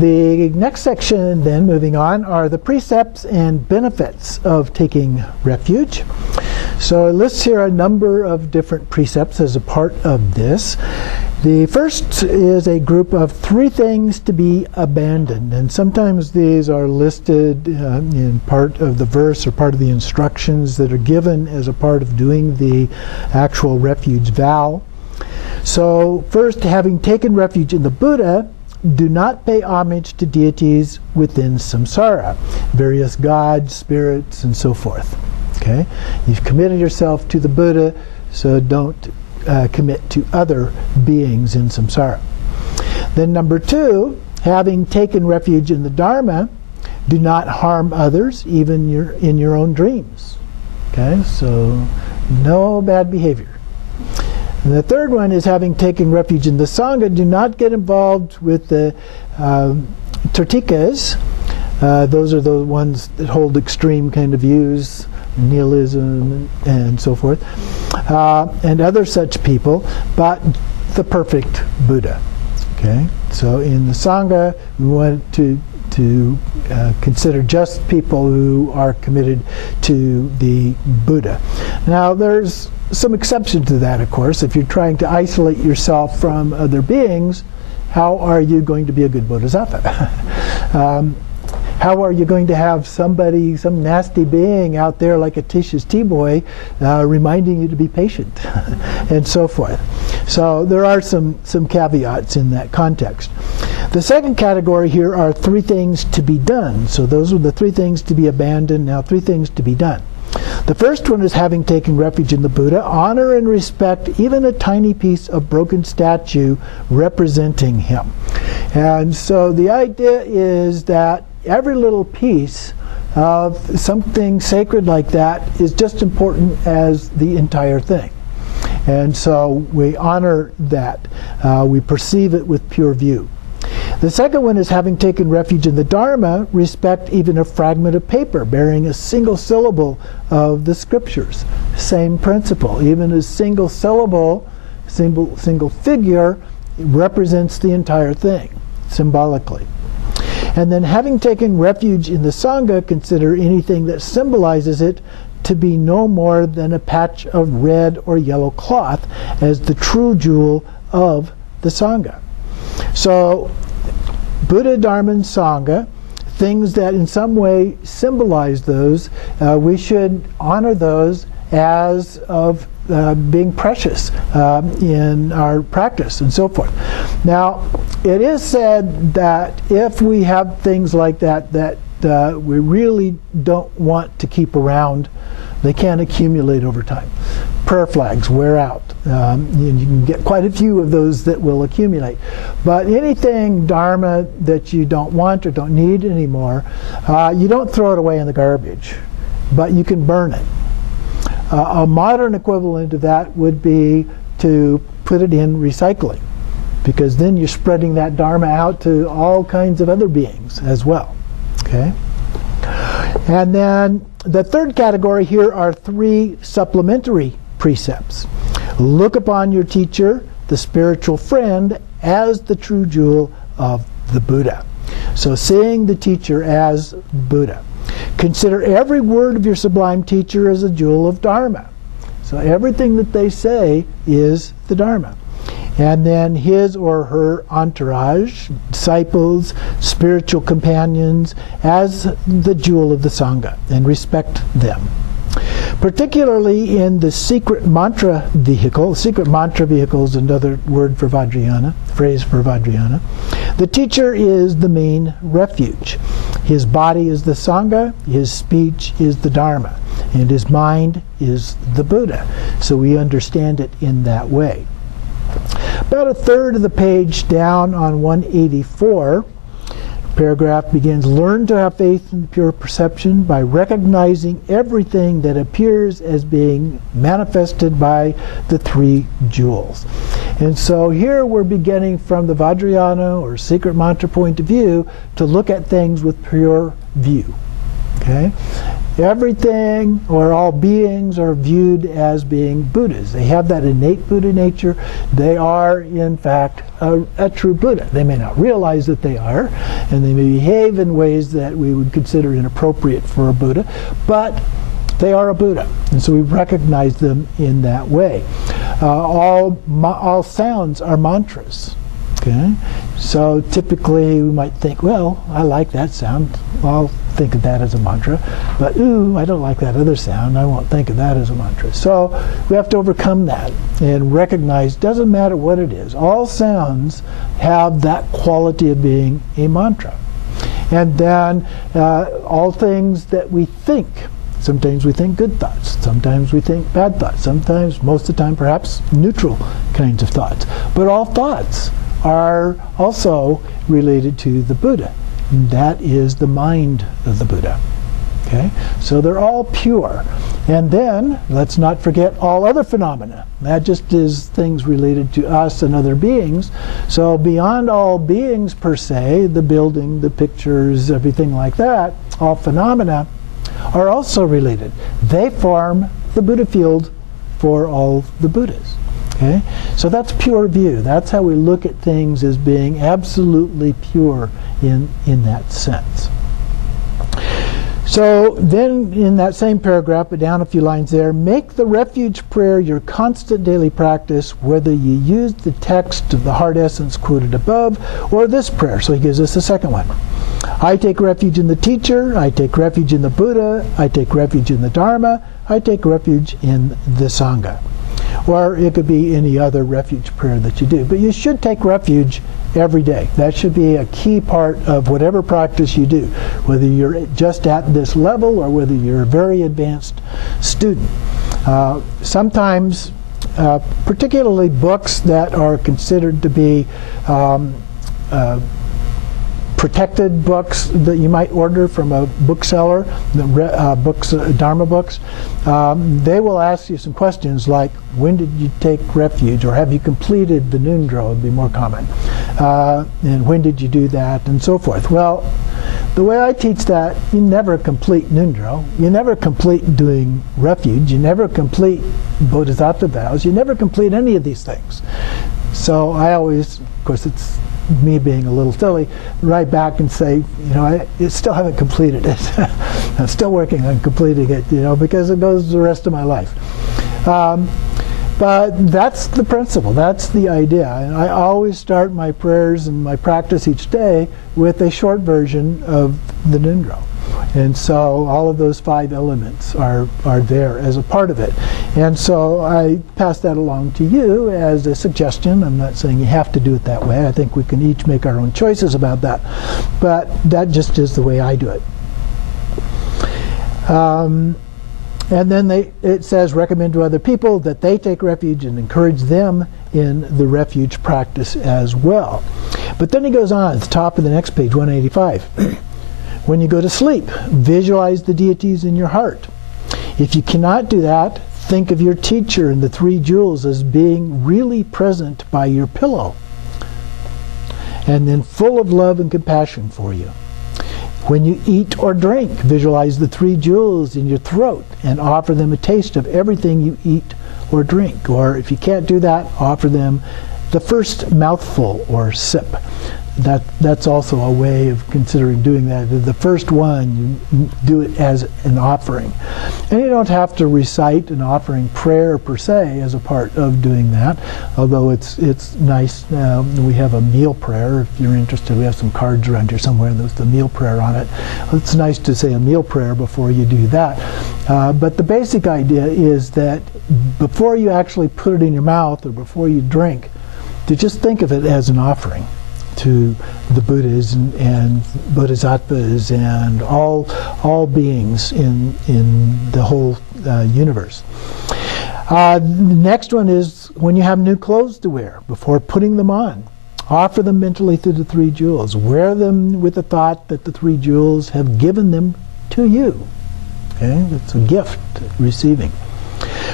The next section, then, moving on, are the precepts and benefits of taking refuge. So it lists here a number of different precepts as a part of this. The first is a group of 3 things to be abandoned, and sometimes these are listed in part of the verse or part of the instructions that are given as a part of doing the actual refuge vow. So first, having taken refuge in the Buddha, do not pay homage to deities within samsara, various gods, spirits, and so forth. Okay? You've committed yourself to the Buddha, so don't commit to other beings in samsara. Then number 2, having taken refuge in the Dharma, do not harm others, even in your own dreams. Okay? So no bad behavior. And the third one is, having taken refuge in the Sangha, do not get involved with the Tirthikas. Those are the ones that hold extreme kind of views, nihilism and so forth, and other such people, but the perfect Buddha. Okay? So in the Sangha, we want to consider just people who are committed to the Buddha. Now there's some exception to that, of course. If you're trying to isolate yourself from other beings, how are you going to be a good bodhisattva? How are you going to have somebody, some nasty being out there like a Tish's T-boy reminding you to be patient and so forth? So there are some caveats in that context. The second category here are 3 things to be done. So those are the 3 things to be abandoned, now 3 things to be done. The first one is, having taken refuge in the Buddha, honor and respect even a tiny piece of broken statue representing him. And so the idea is that every little piece of something sacred like that is just important as the entire thing. And so we honor that. We perceive it with pure view. The second one is, having taken refuge in the Dharma, respect even a fragment of paper bearing a single syllable of the scriptures. Same principle. Even a single syllable, single figure represents the entire thing, symbolically. And then, having taken refuge in the Sangha, consider anything that symbolizes it to be no more than a patch of red or yellow cloth as the true jewel of the Sangha. So, Buddha, Dharma, and Sangha, things that in some way symbolize those, we should honor those as of being precious in our practice and so forth. Now, it is said that if we have things like that we really don't want to keep around, they can accumulate over time. Prayer flags wear out. And you can get quite a few of those that will accumulate. But anything Dharma that you don't want or don't need anymore, you don't throw it away in the garbage, but you can burn it. A modern equivalent of that would be to put it in recycling, because then you're spreading that Dharma out to all kinds of other beings as well. Okay? And then the third category here are 3 supplementary precepts. Look upon your teacher, the spiritual friend, as the true jewel of the Buddha. So seeing the teacher as Buddha. Consider every word of your sublime teacher as a jewel of Dharma. So everything that they say is the Dharma. And then his or her entourage, disciples, spiritual companions, as the jewel of the Sangha, and respect them. Particularly in the secret mantra vehicle. Secret mantra vehicle is another word for Vajrayana, phrase for Vajrayana. The teacher is the main refuge. His body is the Sangha, his speech is the Dharma, and his mind is the Buddha. So we understand it in that way. About a third of the page down on 184, paragraph begins, learn to have faith in pure perception by recognizing everything that appears as being manifested by the 3 jewels. And so here we're beginning from the Vajrayana or secret mantra point of view to look at things with pure view. Okay? Everything or all beings are viewed as being Buddhas. They have that innate Buddha nature. They are, in fact, a true Buddha. They may not realize that they are, and they may behave in ways that we would consider inappropriate for a Buddha, but they are a Buddha, and so we recognize them in that way. All sounds are mantras. Okay, so typically we might think, well, I like that sound. I'll think of that as a mantra, but ooh, I don't like that other sound. I won't think of that as a mantra. So we have to overcome that and recognize, doesn't matter what it is. All sounds have that quality of being a mantra. And then all things that we think. Sometimes we think good thoughts. Sometimes we think bad thoughts. Sometimes, most of the time, perhaps neutral kinds of thoughts. But all thoughts are also related to the Buddha. And that is the mind of the Buddha. Okay? So they're all pure. And then, let's not forget all other phenomena. That just is things related to us and other beings. So beyond all beings per se, the building, the pictures, everything like that, all phenomena are also related. They form the Buddha field for all the Buddhas. Okay? So that's pure view. That's how we look at things as being absolutely pure in that sense. So then in that same paragraph, but down a few lines there, make the refuge prayer your constant daily practice, whether you use the text of the heart essence quoted above or this prayer. So he gives us the second one. I take refuge in the teacher, I take refuge in the Buddha, I take refuge in the Dharma, I take refuge in the Sangha. Or it could be any other refuge prayer that you do. But you should take refuge every day. That should be a key part of whatever practice you do, whether you're just at this level or whether you're a very advanced student. Sometimes, particularly books that are considered to be protected books that you might order from a bookseller, Dharma books, they will ask you some questions like, when did you take refuge? Or have you completed the Ngondro? Would be more common. And when did you do that? And so forth. Well, the way I teach that, you never complete Ngondro. You never complete doing refuge. You never complete bodhisattva vows. You never complete any of these things. So I always, of course, it's me being a little silly, write back and say, you know, I still haven't completed it. I'm still working on completing it, you know, because it goes the rest of my life. But that's the principle. That's the idea. And I always start my prayers and my practice each day with a short version of the Ngondro. And so all of those 5 elements are there as a part of it. And so I pass that along to you as a suggestion. I'm not saying you have to do it that way. I think we can each make our own choices about that. But that just is the way I do it. And then it says, recommend to other people that they take refuge and encourage them in the refuge practice as well. But then he goes on at the top of the next page, 185. When you go to sleep, visualize the deities in your heart. If you cannot do that, think of your teacher and the 3 jewels as being really present by your pillow, and then full of love and compassion for you. When you eat or drink, visualize the 3 jewels in your throat and offer them a taste of everything you eat or drink. Or if you can't do that, offer them the first mouthful or sip. That's also a way of considering doing that. The first one, you do it as an offering. And you don't have to recite an offering prayer per se as a part of doing that, although it's nice. We have a meal prayer. If you're interested, we have some cards around here somewhere. There's the meal prayer on it. It's nice to say a meal prayer before you do that. But the basic idea is that before you actually put it in your mouth or before you drink, to just think of it as an offering to the Buddhas and Bodhisattvas and all beings in the whole universe. The next one is when you have new clothes to wear, before putting them on, offer them mentally through the 3 jewels. Wear them with the thought that the 3 jewels have given them to you. Okay? It's a gift receiving.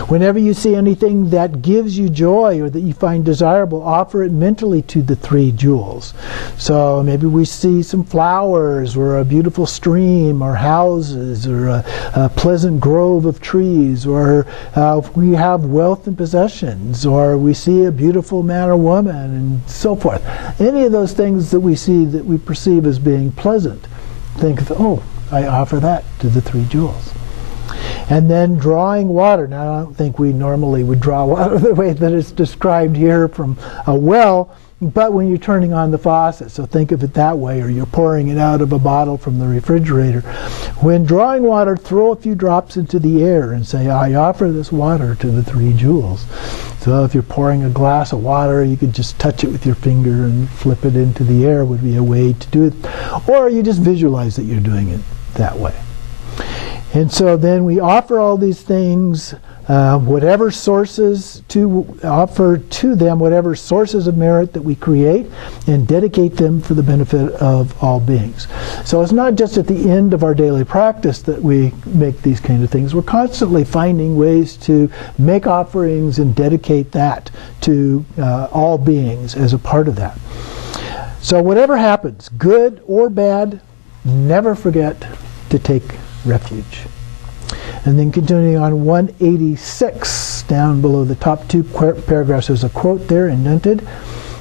Whenever you see anything that gives you joy or that you find desirable, offer it mentally to the three jewels. So maybe we see some flowers or a beautiful stream or houses or a pleasant grove of trees, or we have wealth and possessions, or we see a beautiful man or woman and so forth. Any of those things that we see that we perceive as being pleasant, think of, oh, I offer that to the three jewels. And then drawing water. Now, I don't think we normally would draw water the way that it's described here from a well, but when you're turning on the faucet, so think of it that way, or you're pouring it out of a bottle from the refrigerator. When drawing water, throw a few drops into the air and say, I offer this water to the three jewels. So if you're pouring a glass of water, you could just touch it with your finger and flip it into the air would be a way to do it. Or you just visualize that you're doing it that way. And so then we offer all these things, whatever sources to offer to them, whatever sources of merit that we create, and dedicate them for the benefit of all beings. So it's not just at the end of our daily practice that we make these kind of things. We're constantly finding ways to make offerings and dedicate that to all beings as a part of that. So whatever happens, good or bad, never forget to take refuge. And then continuing on 186, down below the top two paragraphs, there's a quote there indented.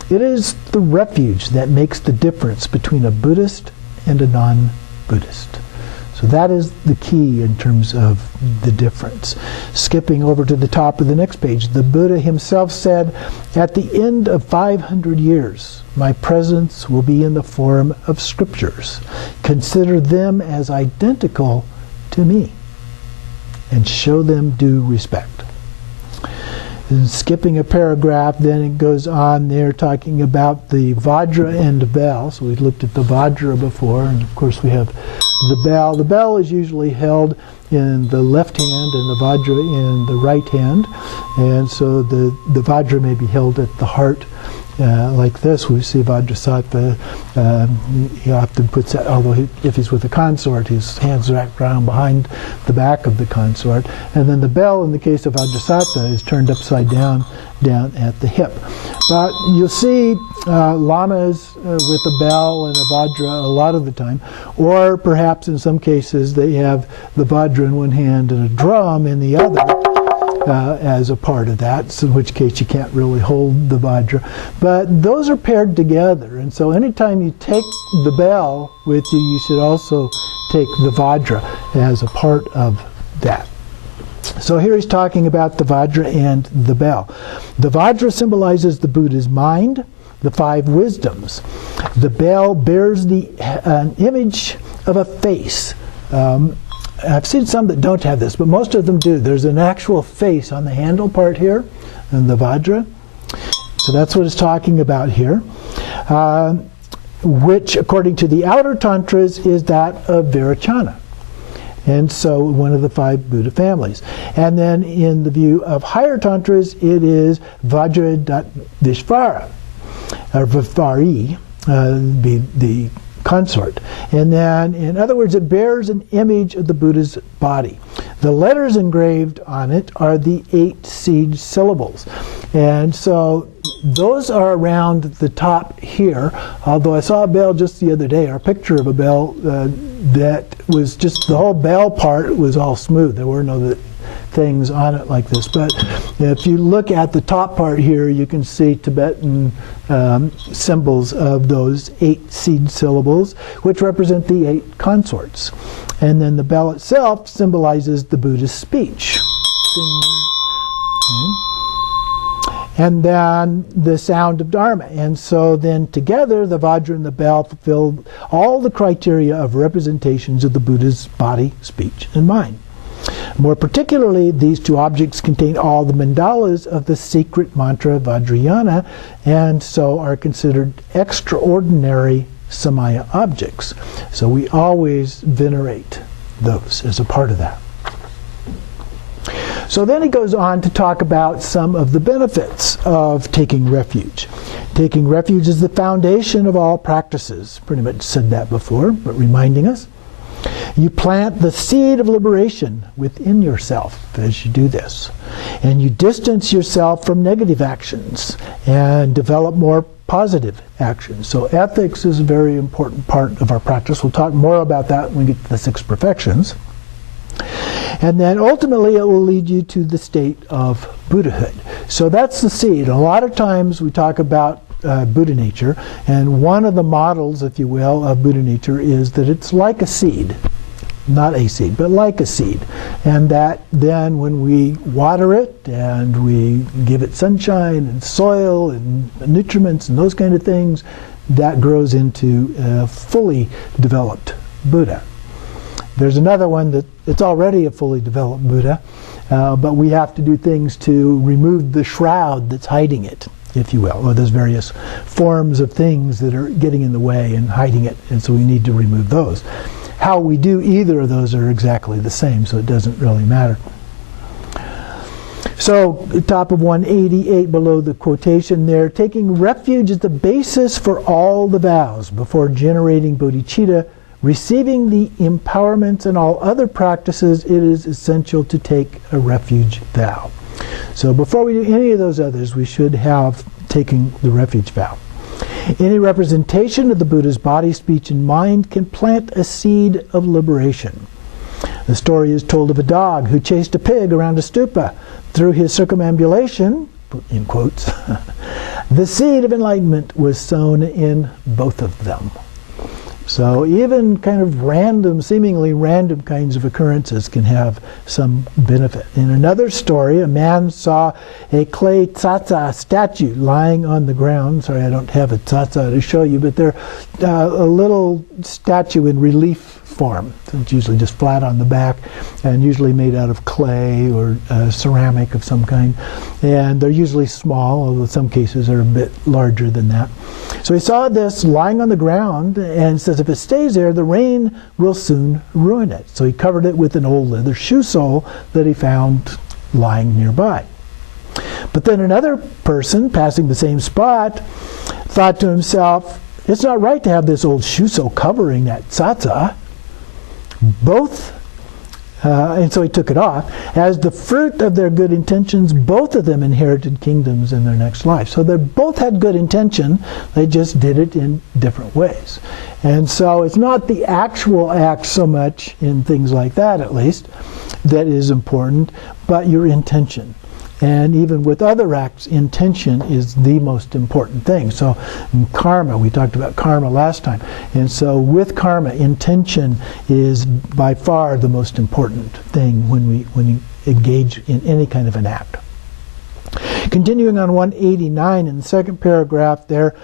It is the refuge that makes the difference between a Buddhist and a non-Buddhist. So that is the key in terms of the difference. Skipping over to the top of the next page, the Buddha himself said, at the end of 500 years, my presence will be in the form of scriptures. Consider them as identical to me, and show them due respect. And skipping a paragraph, then it goes on there talking about the Vajra and bell. So we looked at the Vajra before, and of course we have the bell. The bell is usually held in the left hand and the Vajra in the right hand. And so the Vajra may be held at the heart like this. We see Vajrasattva, he often puts that, although if he's with a consort, his hands wrapped around behind the back of the consort. And then the bell, in the case of Vajrasattva, is turned upside down at the hip. But you'll see lamas with a bell and a Vajra a lot of the time, or perhaps in some cases they have the Vajra in one hand and a drum in the other. As a part of that, so in which case you can't really hold the Vajra. But those are paired together, and so anytime you take the bell with you, you should also take the Vajra as a part of that. So here he's talking about the Vajra and the bell. The Vajra symbolizes the Buddha's mind, the five wisdoms. The bell bears an image of a face. I've seen some that don't have this, but most of them do. There's an actual face on the handle part here in the Vajra. So that's what it's talking about here, which, according to the outer tantras, is that of Virachana. And so one of the five Buddha families. And then in the view of higher tantras, it is Vajradvishvara, or Vivari, the consort. And then, in other words, it bears an image of the Buddha's body. The letters engraved on it are the 8 seed syllables. And so those are around the top here, although I saw a bell just the other day, or a picture of a bell that was just, the whole bell part was all smooth. There were no things on it like this. But if you look at the top part here, you can see Tibetan symbols of those 8 seed syllables, which represent the 8 consorts. And then the bell itself symbolizes the Buddha's speech. And then the sound of Dharma. And so then together, the Vajra and the bell fulfill all the criteria of representations of the Buddha's body, speech, and mind. More particularly, these two objects contain all the mandalas of the secret mantra Vajrayana, and so are considered extraordinary Samaya objects. So we always venerate those as a part of that. So then he goes on to talk about some of the benefits of taking refuge. Taking refuge is the foundation of all practices. Pretty much said that before, but reminding us. You plant the seed of liberation within yourself as you do this. And you distance yourself from negative actions and develop more positive actions. So ethics is a very important part of our practice. We'll talk more about that when we get to the 6 perfections. And then ultimately it will lead you to the state of Buddhahood. So that's the seed. A lot of times we talk about Buddha nature, and one of the models, if you will, of Buddha nature is that it's like a seed. Not a seed, but like a seed. And that then when we water it and we give it sunshine and soil and nutriments and those kind of things, that grows into a fully developed Buddha. There's another one that it's already a fully developed Buddha, but we have to do things to remove the shroud that's hiding it, if you will. Or there's various forms of things that are getting in the way and hiding it, and so we need to remove those. How we do either of those are exactly the same, so it doesn't really matter. So, top of 188 below the quotation there, taking refuge is the basis for all the vows. Before generating bodhicitta, receiving the empowerments and all other practices, it is essential to take a refuge vow. So before we do any of those others, we should have taken the refuge vow. Any representation of the Buddha's body, speech, and mind can plant a seed of liberation. The story is told of a dog who chased a pig around a stupa. Through his circumambulation, in quotes, the seed of enlightenment was sown in both of them. So even kind of random, seemingly random kinds of occurrences can have some benefit. In another story, a man saw a clay tsatsa statue lying on the ground. Sorry, I don't have a tsatsa to show you, but they're a little statue in relief form. So it's usually just flat on the back and usually made out of clay or ceramic of some kind. And they're usually small, although some cases are a bit larger than that. So he saw this lying on the ground and says if it stays there, the rain will soon ruin it. So he covered it with an old leather shoe sole that he found lying nearby. But then another person passing the same spot thought to himself, it's not right to have this old shoe sole covering that tsatsa. And so he took it off. As the fruit of their good intentions, both of them inherited kingdoms in their next life. So they both had good intention, they just did it in different ways. And so it's not the actual act so much, in things like that at least, that is important, but your intention. And even with other acts, intention is the most important thing. So in karma, we talked about karma last time. And so with karma, intention is by far the most important thing when you engage in any kind of an act. Continuing on 189 in the second paragraph there,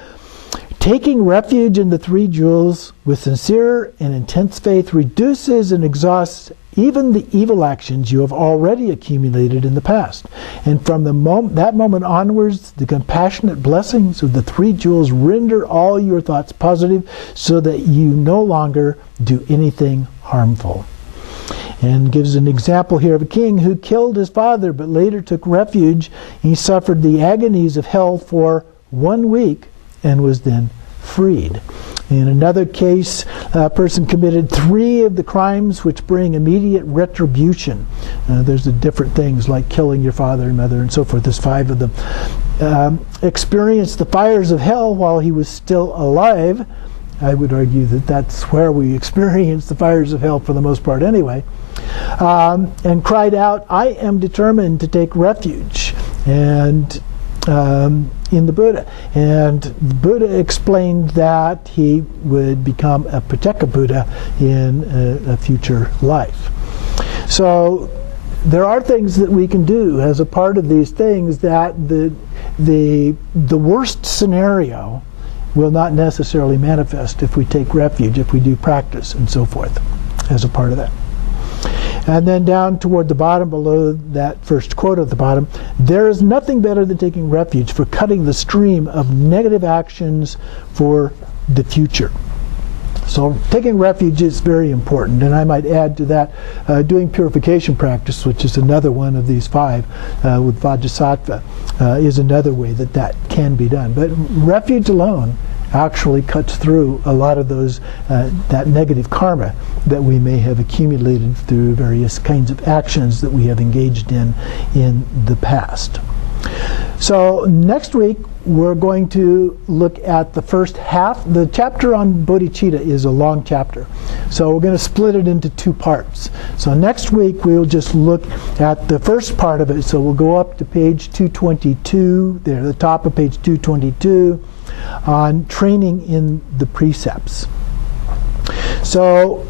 taking refuge in the 3 jewels with sincere and intense faith reduces and exhausts even the evil actions you have already accumulated in the past. And from that moment onwards, the compassionate blessings of the 3 jewels render all your thoughts positive so that you no longer do anything harmful. And gives an example here of a king who killed his father but later took refuge. He suffered the agonies of hell for 1 week and was then freed. In another case, a person committed 3 of the crimes which bring immediate retribution. There's the different things like killing your father and mother and so forth. There's 5 of them. Experienced the fires of hell while he was still alive. I would argue that that's where we experience the fires of hell for the most part anyway. And cried out, I am determined to take refuge. And in the Buddha. And the Buddha explained that he would become a Pacceka Buddha in a future life. So there are things that we can do as a part of these things that the worst scenario will not necessarily manifest if we take refuge, if we do practice and so forth as a part of that. And then down toward the bottom, below that first quote at the bottom, there is nothing better than taking refuge for cutting the stream of negative actions for the future. So taking refuge is very important, and I might add to that doing purification practice, which is another one of these 5 with Vajrasattva, is another way that can be done. But refuge alone actually cuts through a lot of those that negative karma that we may have accumulated through various kinds of actions that we have engaged in the past. So next week we're going to look at the first half. The chapter on bodhicitta is a long chapter, so we're going to split it into two parts. So next week we'll just look at the first part of it. So we'll go up to page 222, there, the top of page 222, on training in the precepts. So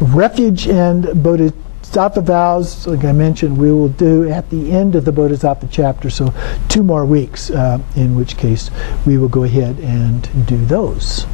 refuge and bodhisattva vows, like I mentioned, we will do at the end of the bodhisattva chapter, so 2 more weeks, in which case we will go ahead and do those.